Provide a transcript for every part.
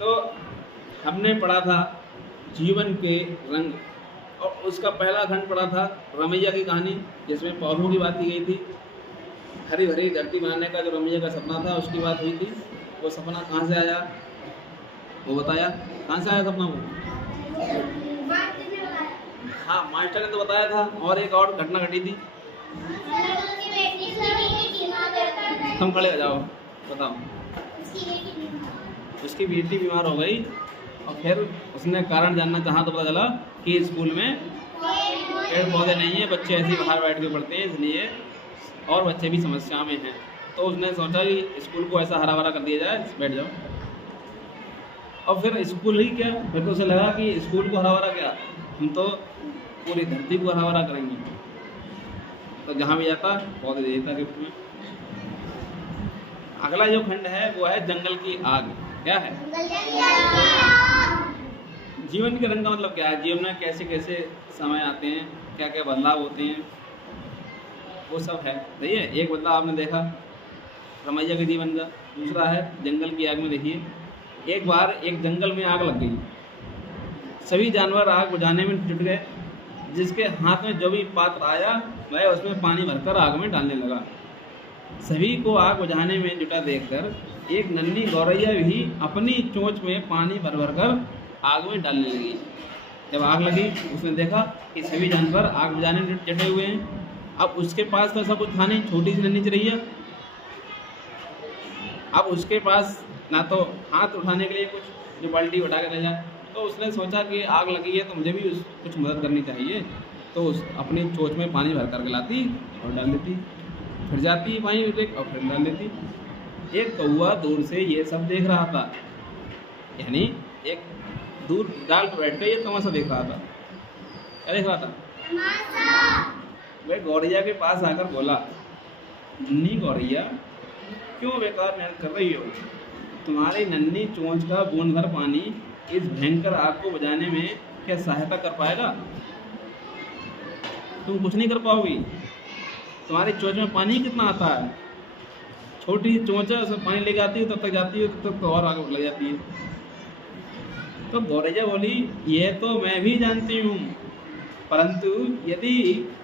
तो हमने पढ़ा था जीवन के रंग, और उसका पहला खंड पढ़ा था रमैया की कहानी, जिसमें पौधों की बात की गई थी। हरी भरी धरती बनाने का जो रमैया का सपना था उसकी बात हुई थी। वो सपना कहाँ से आया वो बताया। कहाँ से आया सपना वो? हाँ, मास्टर ने तो बताया था। और एक और घटना घटी थी। तुम खड़े हो जाओ, बताओ। उसकी बेटी बीमार हो गई और फिर उसने कारण जानना चाहा तो पता चला कि स्कूल में पेड़ पौधे नहीं है, बच्चे ऐसे ही बाहर बैठ के पढ़ते हैं, इसलिए और बच्चे भी समस्या में हैं। तो उसने सोचा कि स्कूल को ऐसा हरा भरा कर दिया जाए, बैठ जाओ। और फिर स्कूल ही क्या, फिर तो उसे लगा कि स्कूल को हरा भरा क्या, हम तो पूरी धरती को हरा भरा करेंगे। तो जहाँ भी जाता पौधे दे देता गिफ्ट में। अगला जो खंड है वो है जंगल की आग। क्या है? जीवन के रंग का मतलब क्या है? जीवन में कैसे कैसे समय आते हैं, क्या क्या बदलाव होते हैं, वो सब है। सही है। एक बदलाव आपने देखा रमैया के जीवन का। दूसरा है जंगल की आग में। देखिए, एक बार एक जंगल में आग लग गई। सभी जानवर आग बुझाने में जुट गए। जिसके हाथ में जो भी पात्र आया वह उसमें पानी भरकर आग में डालने लगा। सभी को आग बुझाने में जुटा देखकर एक नन्ही गौरैया भी अपनी चोंच में पानी भर भर कर आग में डालने लगी। जब आग लगी उसने देखा कि सभी जानवर आग बुझाने में जुटे हुए हैं। अब उसके पास तो ऐसा कुछ था नहीं, छोटी सी नन्ही चिड़ैया। अब उसके पास ना तो हाथ उठाने के लिए कुछ जो बाल्टी उठा के ले जाए। तो उसने सोचा कि आग लगी है तो मुझे भी कुछ मदद करनी चाहिए। तो उस अपनी चोंच में पानी भर कर के लाती और डाल देती, फिर जाती पानी और फिर डाल देती। एक कौआ दूर से ये सब देख रहा था, यानी एक दूर डाल पर बैठ कर ये तमाशा देख रहा था। क्या देख रहा था? वह गौरैया के पास आकर बोला, नन्ही गौरैया, क्यों बेकार मेहनत कर रही हो? तुम्हारी नन्ही चोंच का बूंद भर पानी इस भयंकर आग को बुझाने में क्या सहायता कर पाएगा? तुम कुछ नहीं कर पाओगी। तुम्हारी चोंच में पानी कितना आता है? छोटी चोंच है, उसमें पानी लेके आती है, तब तक जाती है, तब तक तो और आगे लग जाती है। तो गौरैया बोली, ये तो मैं भी जानती हूँ, परंतु यदि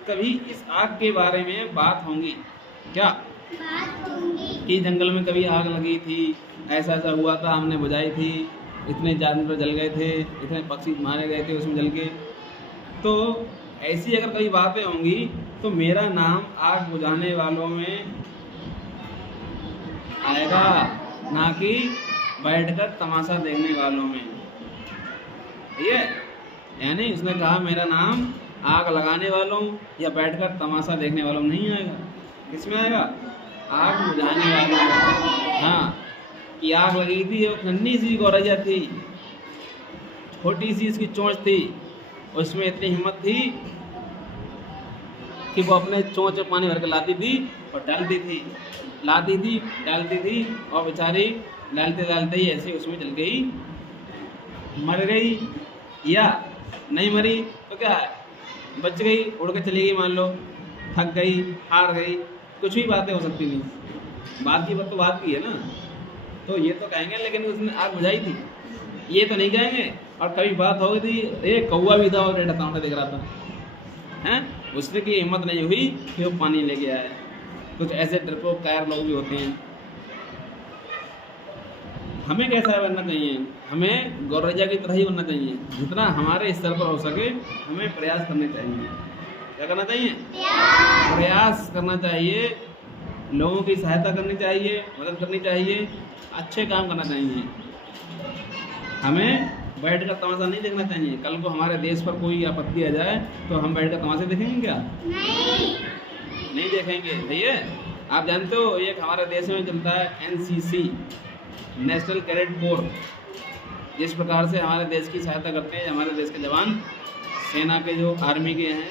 कभी इस आग के बारे में बात होंगी, क्या कि जंगल में कभी आग लगी थी, ऐसा ऐसा हुआ था, हमने बुझाई थी, इतने जानवर जल गए थे, इतने पक्षी मारे गए थे उसमें जल के, तो ऐसी अगर कई बातें होंगी तो मेरा नाम आग बुझाने वालों में आएगा, ना कि बैठकर तमाशा देखने वालों में। ठीक है? यानी उसने कहा मेरा नाम आग लगाने वालों या बैठकर तमाशा देखने वालों में नहीं आएगा। किसमें आएगा? आग बुझाने वालों में। हाँ, कि आग लगी थी, एक नन्ही सी गौरैया थी, छोटी सी इसकी चोंच थी, उसमें इतनी हिम्मत थी कि वो अपने चोंच में पानी भर के लाती थी और डालती थी, लाती थी, डालती थी, और बेचारी डालते डालते ही ऐसे उसमें जल गई, मर गई या नहीं मरी तो क्या है, बच गई, उड़ के चली गई, मान लो थक गई, हार गई, कुछ भी बातें हो सकती थी। बात की बात तो बात की है ना। तो ये तो कहेंगे लेकिन उसने आग बुझाई थी, ये तो नहीं कहेंगे। और कभी बात हो गई थी, एक कौवा भी था और डेढ़ सामने देख रहा था, हैं, उसने की हिम्मत नहीं हुई कि वो पानी लेके आए। कुछ ऐसे डरपोक कायर लोग भी होते हैं। हमें कैसा बनना चाहिए? हमें गौरैया की तरह ही बनना चाहिए। जितना हमारे स्तर पर हो सके हमें प्रयास करने चाहिए। क्या करना चाहिए? प्रयास करना चाहिए, लोगों की सहायता करनी चाहिए, मदद करनी चाहिए, अच्छे काम करना चाहिए। हमें बैठकर तमाशा नहीं देखना चाहिए। कल को हमारे देश पर कोई आपत्ति आ जाए तो हम बैठकर तमाशा देखेंगे क्या? नहीं देखेंगे। सही है? आप जानते हो एक हमारे देश में चलता है NCC, नेशनल कैडेट कोर। जिस प्रकार से हमारे देश की सहायता करते हैं हमारे देश के जवान, सेना के जो आर्मी के हैं।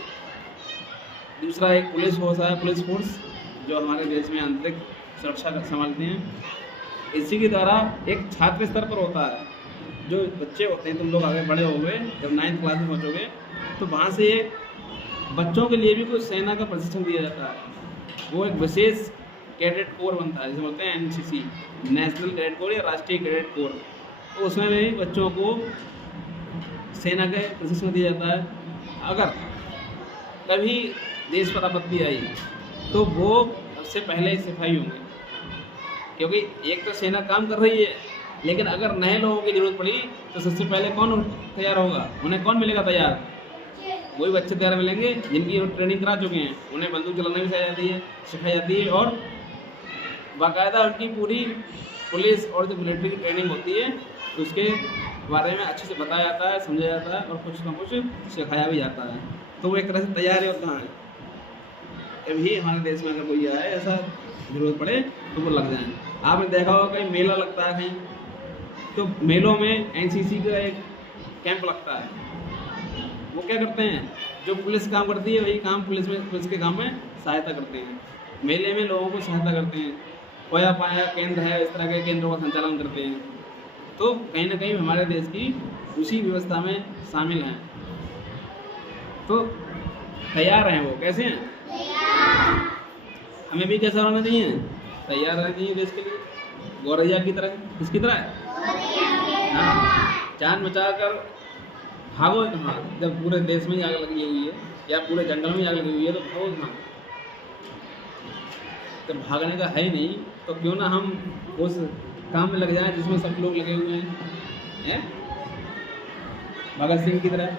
दूसरा एक पुलिस फोर्स है, पुलिस फोर्स, जो हमारे देश में आंतरिक सुरक्षा संभालते हैं। इसी के द्वारा एक छात्र स्तर पर होता है, जो बच्चे होते हैं, तुम लोग आगे बड़े हो गए, जब 9th क्लास में पहुँचोगे तो वहाँ से बच्चों के लिए भी कुछ सेना का प्रशिक्षण दिया जाता है। वो एक विशेष कैडेट कोर बनता है, जिसे बोलते हैं NCC, नेशनल कैडेट कोर या राष्ट्रीय कैडेट कोर। तो उसमें भी बच्चों को सेना के प्रशिक्षण दिया जाता है। अगर कभी देश पर आपत्ति आई तो वो सबसे पहले सिपाही होंगे, क्योंकि एक तो सेना काम कर रही है, लेकिन अगर नए लोगों की जरूरत पड़ी तो सबसे पहले कौन तैयार होगा? उन्हें कौन मिलेगा तैयार? वही बच्चे तैयार मिलेंगे जिनकी ट्रेनिंग करा चुके हैं। उन्हें बंदूक चलाना भी सिखाई जाती है और बाकायदा उनकी पूरी पुलिस और जो मिलिट्री की ट्रेनिंग होती है उसके बारे में अच्छे से बताया जाता है, समझाया जाता है और कुछ ना कुछ सिखाया भी जाता है। तो वो एक तरह से तैयार होता है। कभी हमारे देश में अगर कोई आए ऐसा जरूरत पड़े तो वो लग जाए। आपने देखा होगा कहीं मेला लगता है कहीं, तो मेलों में एनसीसी का एक कैंप लगता है। वो क्या करते हैं? जो पुलिस काम करती है वही काम पुलिस के काम में सहायता करते हैं। मेले में लोगों को सहायता करते हैं। खोया पाया केंद्र है, इस तरह के केंद्रों का संचालन करते हैं। तो कहीं ना कहीं हमारे देश की उसी व्यवस्था में शामिल हैं। तो तैयार हैं वो। कैसे हैं? हमें भी कैसा होना चाहिए? तैयार रहना चाहिए देश के लिए, गौरैया की तरह। किसकी तरह? हाँ, जान बचा कर भागो कहाँ? जब पूरे देश में आग लगी हुई है या पूरे जंगल में आग लगी हुई है तो भागो कहाँ? जब भागने का है ही नहीं तो क्यों ना हम उस काम में लग जाएं जिसमें सब लोग लगे हुए हैं। भगत सिंह की तरह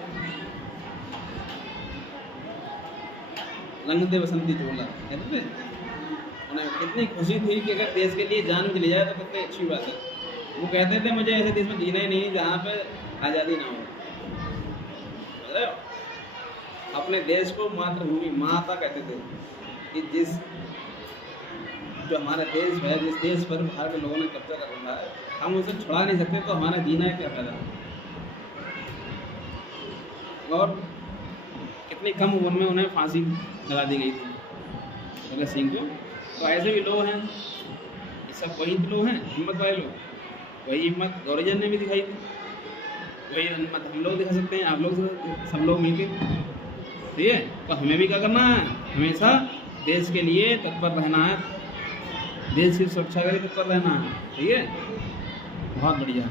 रंग दे बसंती चोला कहते थे। उन्हें कितनी खुशी थी कि अगर देश के लिए जान भी ले जाए तो कितनी अच्छी बात है। वो कहते थे मुझे ऐसे देश में जीना ही नहीं जहाँ पे आज़ादी ना हो। अपने देश को मातृभूमि माता कहते थे कि जिस जो हमारा देश है, जिस देश पर बाहर के लोगों ने कब्जा कर रखा है, हम उसे छुड़ा नहीं सकते, तो हमारा जीना क्या फायदा। और कितनी कम उम्र में उन्हें फांसी लगा दी गई थी भगत सिंह को। तो ऐसे भी लोग हैं, ये सब वही लोग हैं हिम्मत वाले लोग। वही हिम्मत गौरैया ने भी दिखाई थी, वही हिम्मत हम लोग दिखा सकते हैं, आप लोग सब लोग मिलके। ठीक है, तो हमें भी क्या करना है? हमेशा देश के लिए तत्पर रहना है, देश की सुरक्षा के लिए तत्पर रहना है। ठीक है, बहुत बढ़िया।